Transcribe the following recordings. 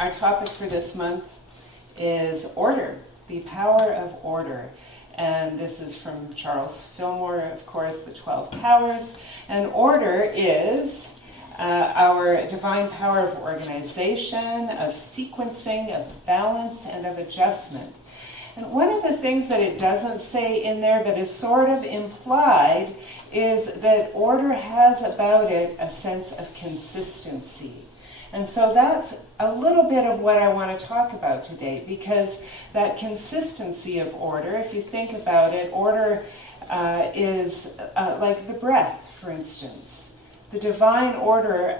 Our topic for this month is order, the power of order. And this is from Charles Fillmore, of course, The 12 Powers. And order is our divine power of organization, of sequencing, of balance, and of adjustment. And one of the things that it doesn't say in there but is sort of implied is that order has about it a sense of consistency. And so that's a little bit of what I want to talk about today, because that consistency of order, if you think about it, order is like the breath, for instance. The divine order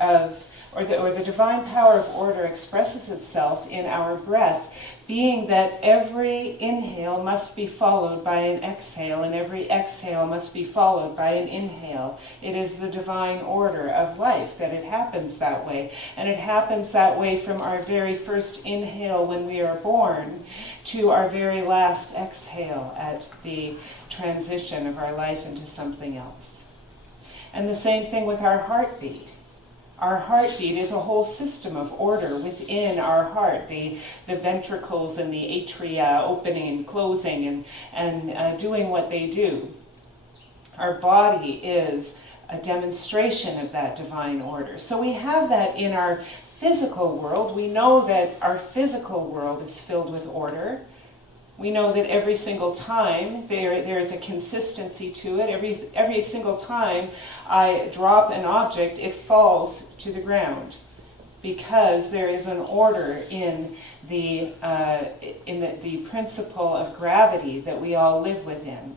or the divine power of order expresses itself in our breath, being that every inhale must be followed by an exhale, and every exhale must be followed by an inhale. It is the divine order of life that it happens that way. And it happens that way from our very first inhale when we are born to our very last exhale at the transition of our life into something else. And the same thing with our heartbeat. Our heartbeat is a whole system of order within our heart, the ventricles and the atria opening and closing and doing what they do. Our body is a demonstration of that divine order. So we have that in our physical world. We know that our physical world is filled with order. We know that every single time there is a consistency to it. Every single time I drop an object, it falls to the ground, because there is an order in the principle of gravity that we all live within.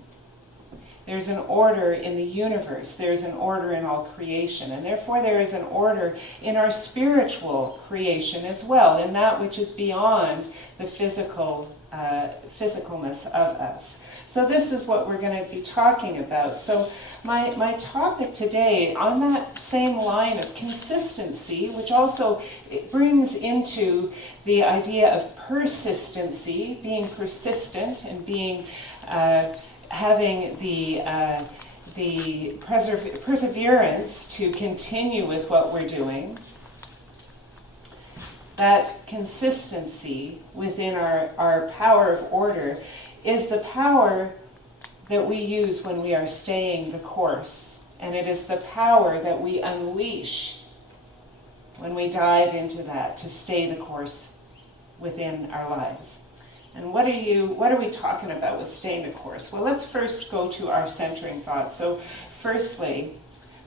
There's an order in the universe. There's an order in all creation. And therefore there is an order in our spiritual creation as well, in that which is beyond the physicalness of us. So this is what we're going to be talking about. So my topic today, on that same line of consistency, which also it brings into the idea of persistency, being persistent and being having the perseverance to continue with what we're doing. That consistency within our power of order is the power that we use when we are staying the course. And it is the power that we unleash when we dive into that to stay the course within our lives. And what are we talking about with staying the course? Well, let's first go to our centering thought. So firstly,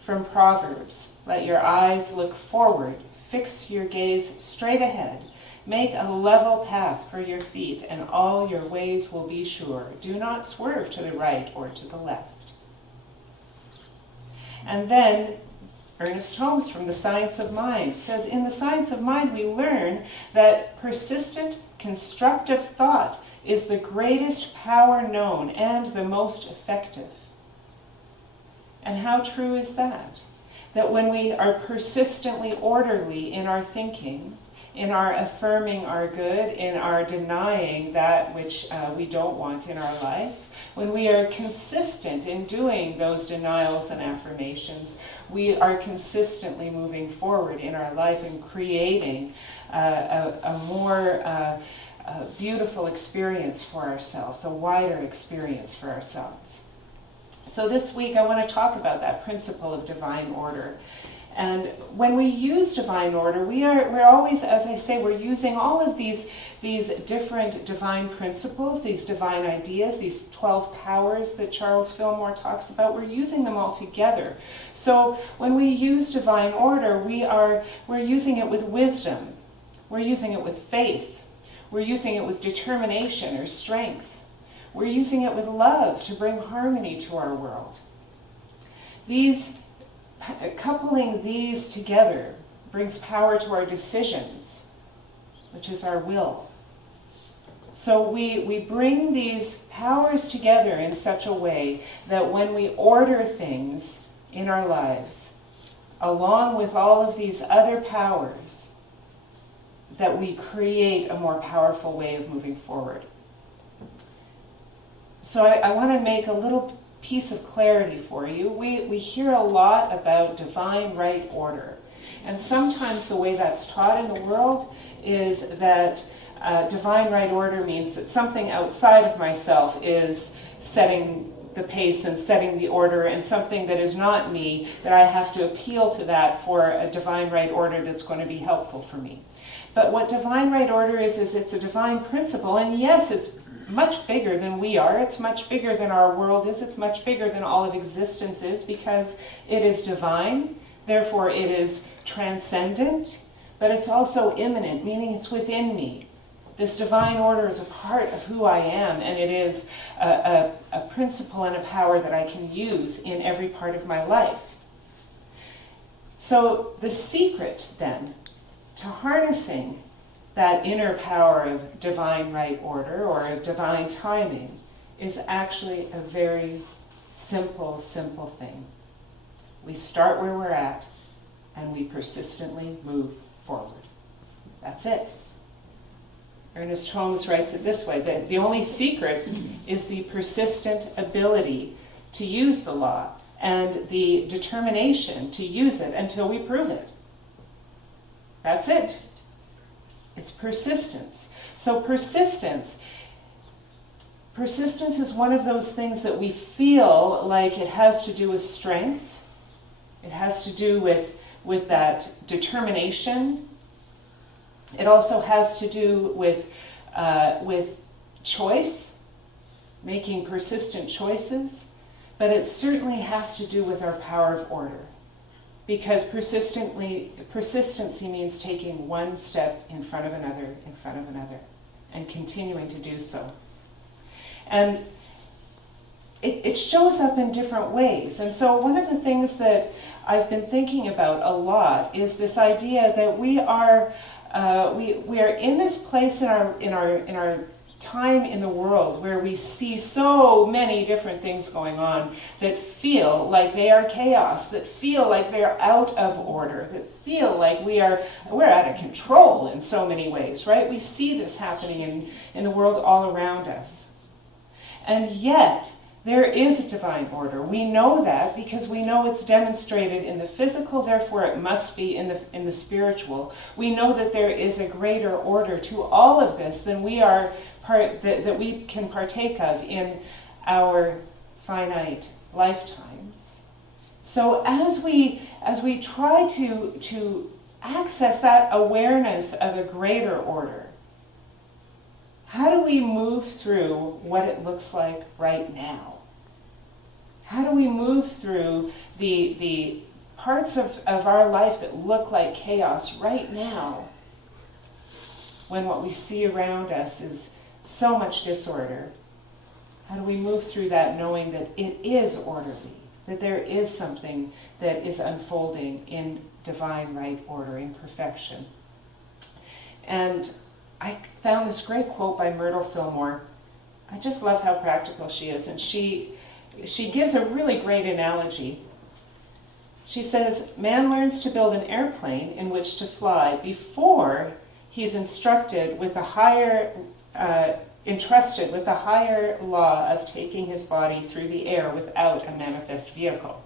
from Proverbs, let your eyes look forward. Fix your gaze straight ahead. Make a level path for your feet, and all your ways will be sure. Do not swerve to the right or to the left. And then Ernest Holmes from The Science of Mind says, in The Science of Mind we learn that persistent, constructive thought is the greatest power known and the most effective. And how true is that? That when we are persistently orderly in our thinking, in our affirming our good, in our denying that which we don't want in our life, when we are consistent in doing those denials and affirmations, we are consistently moving forward in our life and creating a more beautiful experience for ourselves, a wider experience for ourselves. So this week I want to talk about that principle of divine order. And when we use divine order, we're always, as I say, we're using all of these different divine principles, these divine ideas, these 12 powers that Charles Fillmore talks about. We're using them all together. So when we use divine order, we're using it with wisdom. We're using it with faith. We're using it with determination or strength. We're using it with love to bring harmony to our world. Coupling these together brings power to our decisions, which is our will. So we bring these powers together in such a way that when we order things in our lives, along with all of these other powers, that we create a more powerful way of moving forward. So I want to make a little piece of clarity for you. We hear a lot about divine right order. And sometimes the way that's taught in the world is that divine right order means that something outside of myself is setting the pace and setting the order, and something that is not me, that I have to appeal to that for a divine right order that's going to be helpful for me. But what divine right order is it's a divine principle, and yes, it's much bigger than we are, it's much bigger than our world is, it's much bigger than all of existence is, because it is divine, therefore it is transcendent, but it's also immanent, meaning it's within me. This divine order is a part of who I am, and it is a principle and a power that I can use in every part of my life. So the secret, then, to harnessing that inner power of divine right order or of divine timing is actually a very simple thing. We start where we're at, and we persistently move forward. That's it. Ernest Holmes writes it this way, that the only secret is the persistent ability to use the law and the determination to use it until we prove it. That's it. It's persistence. So persistence is one of those things that we feel like it has to do with strength. It has to do with that determination. It also has to do with choice, making persistent choices, but it certainly has to do with our power of order, because persistency means taking one step in front of another, and continuing to do so. And it shows up in different ways. And so one of the things that I've been thinking about a lot is this idea that we are in this place in our time in the world where we see so many different things going on that feel like they are chaos, that feel like they're out of order, that feel like we're out of control in so many ways, right? We see this happening in the world all around us. And yet, there is a divine order. We know that because we know it's demonstrated in the physical, therefore it must be in the spiritual. We know that there is a greater order to all of this than we are that we can partake of in our finite lifetimes. So as we try to access that awareness of a greater order, how do we move through what it looks like right now? How do we move through the parts of our life that look like chaos right now, when what we see around us is so much disorder? How do we move through that knowing that it is orderly, that there is something that is unfolding in divine right order, in perfection? And I found this great quote by Myrtle Fillmore. I just love how practical she is, and she gives a really great analogy. She says, man learns to build an airplane in which to fly before he's entrusted with the higher law of taking his body through the air without a manifest vehicle.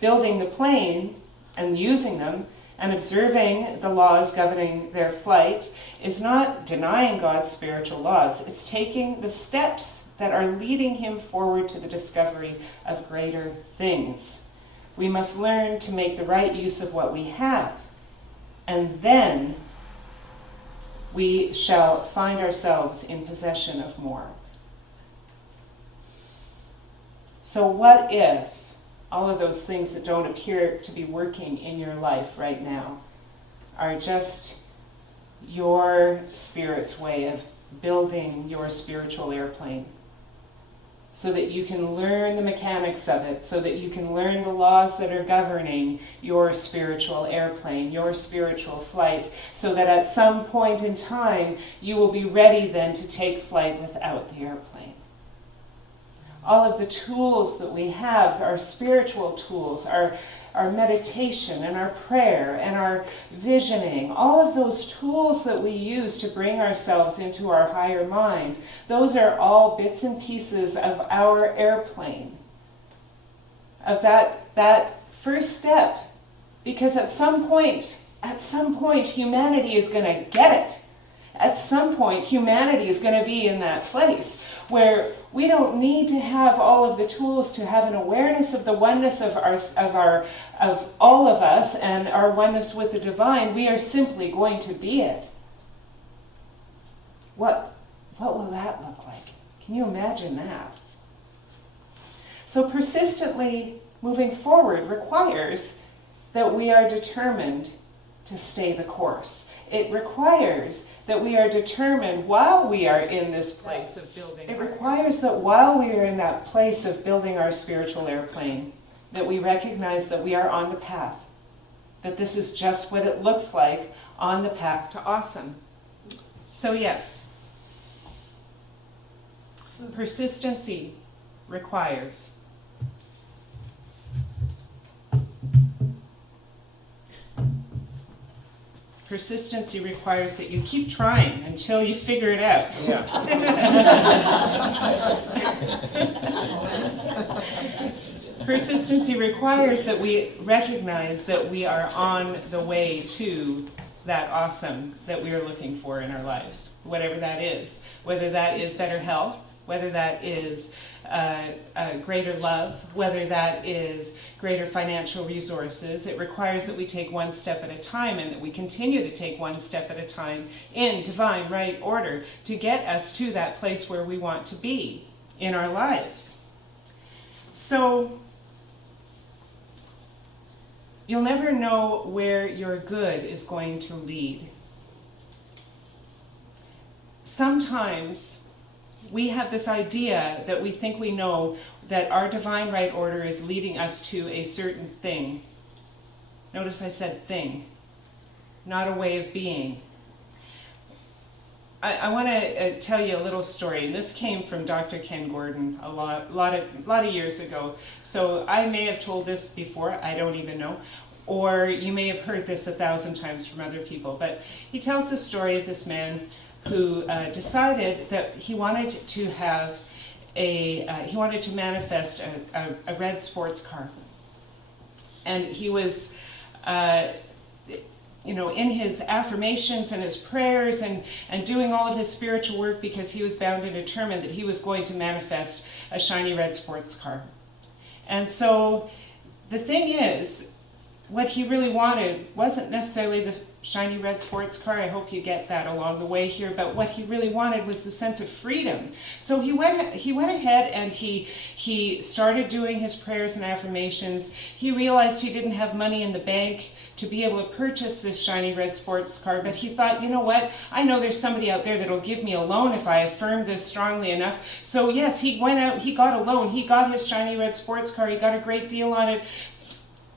Building the plane and using them and observing the laws governing their flight is not denying God's spiritual laws. It's taking the steps that are leading him forward to the discovery of greater things. We must learn to make the right use of what we have, and then we shall find ourselves in possession of more. So what if all of those things that don't appear to be working in your life right now are just your spirit's way of building your spiritual airplane, so that you can learn the mechanics of it, so that you can learn the laws that are governing your spiritual airplane, your spiritual flight, so that at some point in time you will be ready then to take flight without the airplane. All of the tools that we have, our spiritual tools, our meditation and our prayer and our visioning, all of those tools that we use to bring ourselves into our higher mind, those are all bits and pieces of our airplane, of that first step Because at some point, humanity is going to get it. At some point, humanity is going to be in that place where we don't need to have all of the tools to have an awareness of the oneness of all of us and our oneness with the divine. We are simply going to be it. What will that look like? Can you imagine that? So persistently moving forward requires that we are determined to stay the course. It requires that we are determined while we are in this place of building. It requires that while we are in that place of building our spiritual airplane, that we recognize that we are on the path, that this is just what it looks like on the path to awesome. So yes, persistency requires that you keep trying until you figure it out. Yeah. Persistency requires that we recognize that we are on the way to that awesome that we are looking for in our lives, whatever that is. Whether that is better health, whether that is greater love, whether that is greater financial resources. It requires that we take one step at a time and that we continue to take one step at a time in divine right order to get us to that place where we want to be in our lives. So you'll never know where your good is going to lead. Sometimes we have this idea that we think we know that our divine right order is leading us to a certain thing. Notice I said thing, not a way of being. I want to tell you a little story, and this came from Dr. Ken Gordon a lot of years ago. So I may have told this before, I don't even know, or you may have heard this 1,000 times from other people. But he tells the story of this man who decided that he wanted to have he wanted to manifest a red sports car. And he was, in his affirmations and his prayers and doing all of his spiritual work, because he was bound and determined that he was going to manifest a shiny red sports car. And so the thing is, what he really wanted wasn't necessarily the shiny red sports car. I hope you get that along the way here. But what he really wanted was the sense of freedom. So he went ahead and he started doing his prayers and affirmations. He realized he didn't have money in the bank to be able to purchase this shiny red sports car, but he thought, you know what, I know there's somebody out there that'll give me a loan if I affirm this strongly enough. So yes, he went out, he got a loan, he got his shiny red sports car, he got a great deal on it,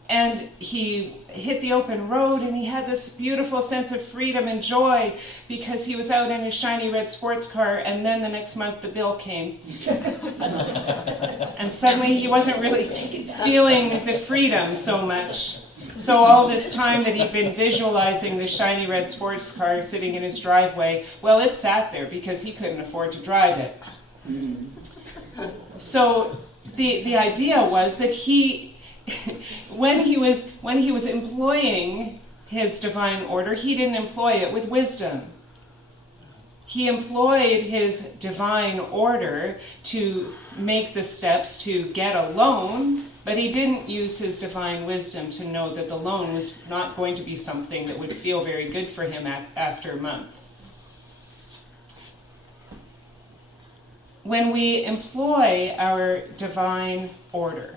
and he hit the open road, and he had this beautiful sense of freedom and joy because he was out in his shiny red sports car. And then the next month the bill came. And suddenly he wasn't really feeling the freedom so much. So all this time that he'd been visualizing the shiny red sports car sitting in his driveway, well, it sat there because he couldn't afford to drive it. So the idea was that when he was employing his divine order, he didn't employ it with wisdom. He employed his divine order to make the steps to get a loan, but he didn't use his divine wisdom to know that the loan was not going to be something that would feel very good for him after a month. When we employ our divine order,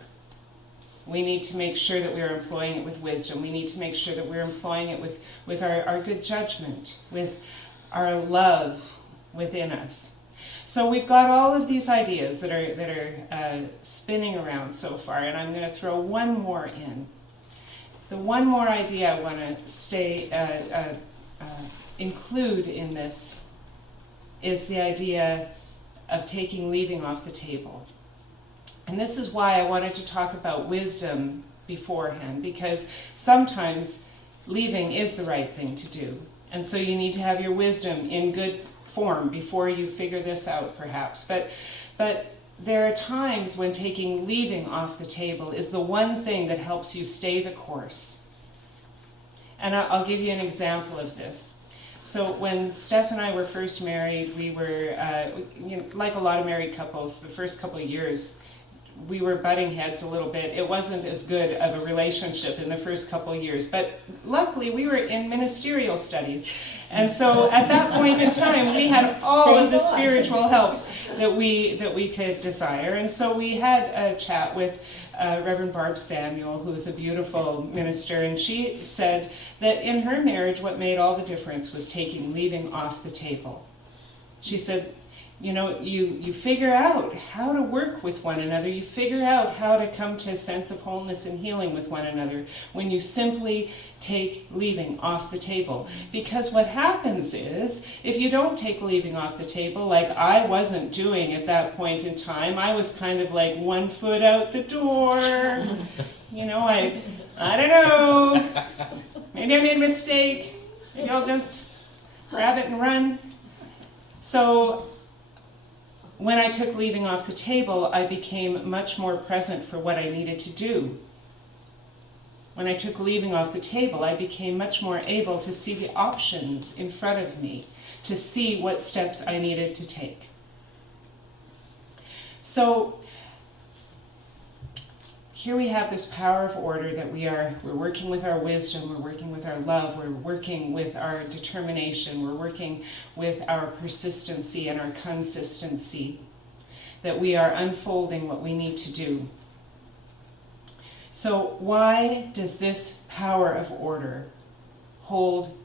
we need to make sure that we are employing it with wisdom. We need to make sure that we're employing it with our good judgment, with our love within us. So we've got all of these ideas that are spinning around so far, and I'm going to throw one more in. The one more idea I want to include in this is the idea of leaving off the table. And this is why I wanted to talk about wisdom beforehand, because sometimes leaving is the right thing to do. And so you need to have your wisdom in good form before you figure this out, perhaps. But there are times when leaving off the table is the one thing that helps you stay the course. And I'll give you an example of this. So when Steph and I were first married, we were, like a lot of married couples, the first couple of years, we were butting heads a little bit. It wasn't as good of a relationship in the first couple of years, but luckily we were in ministerial studies. And so at that point in time, we had all of the spiritual help that we could desire. And so we had a chat with Reverend Barb Samuel, who is a beautiful minister, and she said that in her marriage, what made all the difference was leaving off the table. She said, you know, you figure out how to work with one another. You figure out how to come to a sense of wholeness and healing with one another when you simply take leaving off the table. Because what happens is, if you don't take leaving off the table, like I wasn't doing at that point in time, I was kind of like 1 foot out the door. You know, I don't know. Maybe I made a mistake. Maybe I'll just grab it and run. So when I took leaving off the table, I became much more present for what I needed to do. When I took leaving off the table, I became much more able to see the options in front of me, to see what steps I needed to take. So here we have this power of order that we're working with our wisdom, we're working with our love, we're working with our determination, we're working with our persistency and our consistency, that we are unfolding what we need to do. So why does this power of order hold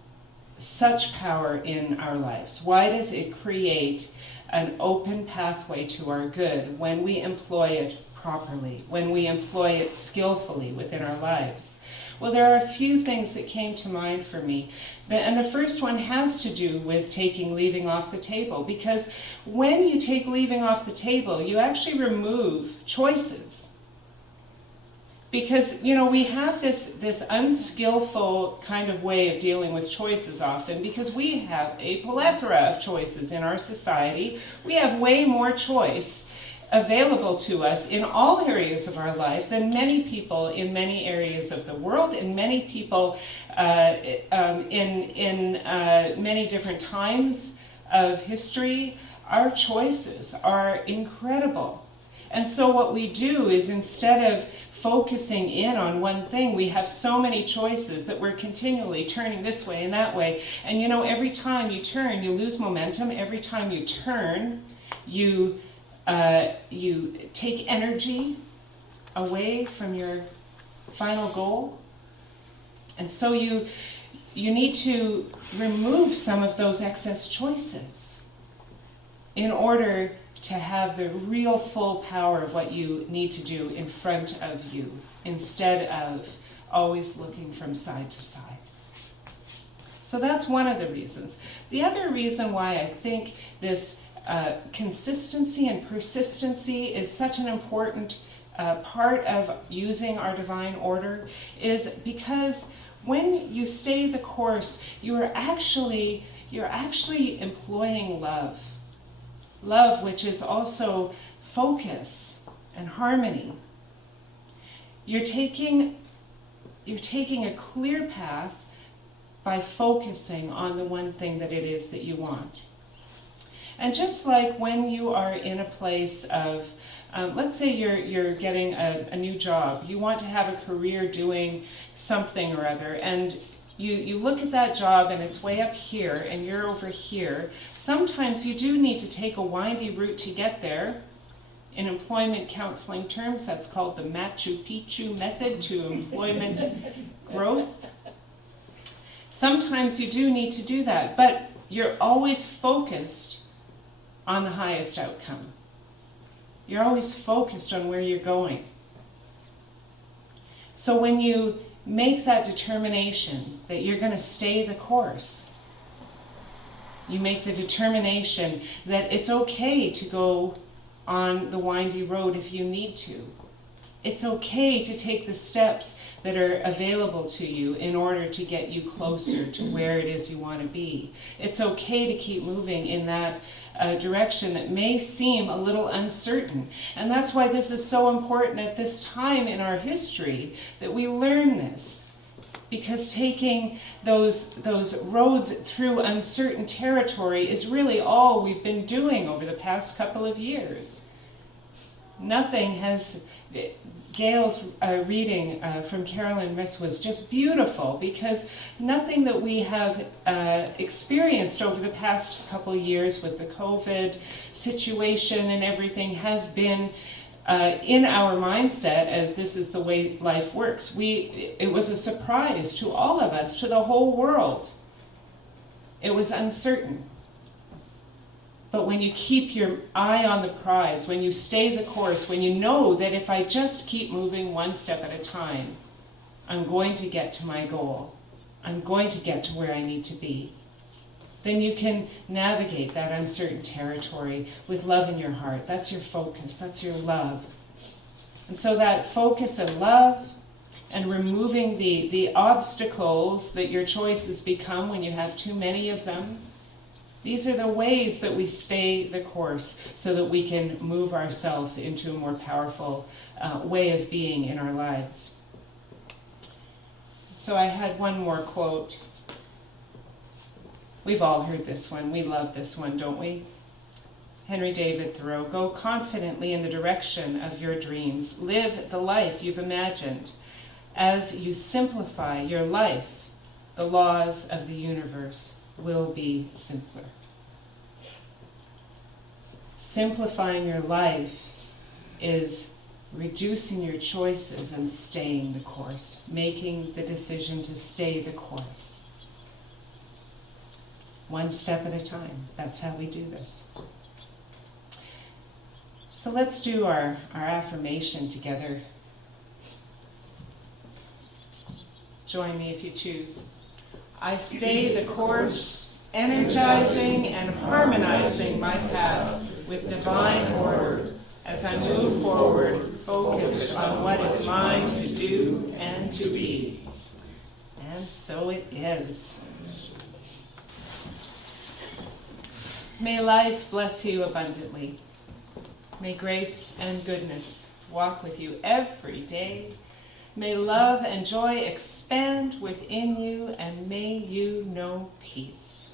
such power in our lives? Why does it create an open pathway to our good when we employ it properly, when we employ it skillfully within our lives? Well, there are a few things that came to mind for me. And the first one has to do with taking leaving off the table, because when you take leaving off the table, you actually remove choices. Because, you know, we have this unskillful kind of way of dealing with choices often, because we have a plethora of choices in our society. We have way more choice available to us in all areas of our life than many people in many areas of the world, and many people in many different times of history. Our choices are incredible. And so what we do is, instead of focusing in on one thing, we have so many choices that we're continually turning this way and that way. And you know, every time you turn, you lose momentum. Every time you turn, you take energy away from your final goal. And so you need to remove some of those excess choices in order to have the real full power of what you need to do in front of you, instead of always looking from side to side. So that's one of the reasons. The other reason why I think this consistency and persistency is such an important part of using our divine order is because when you stay the course, you're actually employing love. Love, which is also focus and harmony. You're taking a clear path by focusing on the one thing that it is that you want. And just like when you are in a place of, let's say you're getting a new job, you want to have a career doing something or other, and you look at that job and it's way up here and you're over here. Sometimes you do need to take a windy route to get there. In employment counseling terms, that's called the Machu Picchu method to employment growth. Sometimes you do need to do that, but you're always focused on the highest outcome. You're always focused on where you're going. So when you make that determination that you're going to stay the course, you make the determination that it's okay to go on the windy road if you need to. It's okay to take the steps that are available to you in order to get you closer to where it is you want to be. It's okay to keep moving in that direction that may seem a little uncertain. And that's why this is so important at this time in our history, that we learn this. because taking those roads through uncertain territory is really all we've been doing over the past couple of years. Nothing has... Gail's reading from Carolyn Riss was just beautiful, because nothing that we have experienced over the past couple of years with the COVID situation and everything has been in our mindset as this is the way life works. It was a surprise to all of us, to the whole world. It was uncertain. But when you keep your eye on the prize, when you stay the course, when you know that if I just keep moving one step at a time, I'm going to get to my goal. I'm going to get to where I need to be. Then you can navigate that uncertain territory with love in your heart. That's your focus. That's your love. And so that focus of love and removing the obstacles that your choices become when you have too many of them, these are the ways that we stay the course so that we can move ourselves into a more powerful way of being in our lives. So I had one more quote. We've all heard this one. We love this one, don't we? Henry David Thoreau, go confidently in the direction of your dreams. Live the life you've imagined. As you simplify your life, the laws of the universe will be simpler. Simplifying your life is reducing your choices and staying the course, making the decision to stay the course. One step at a time. That's how we do this. So let's do our affirmation together. Join me if you choose. I stay the course, energizing and harmonizing my path with divine order as I move forward, focused on what is mine to do and to be. And so it is. May life bless you abundantly. May grace and goodness walk with you every day. May love and joy expand within you, and may you know peace.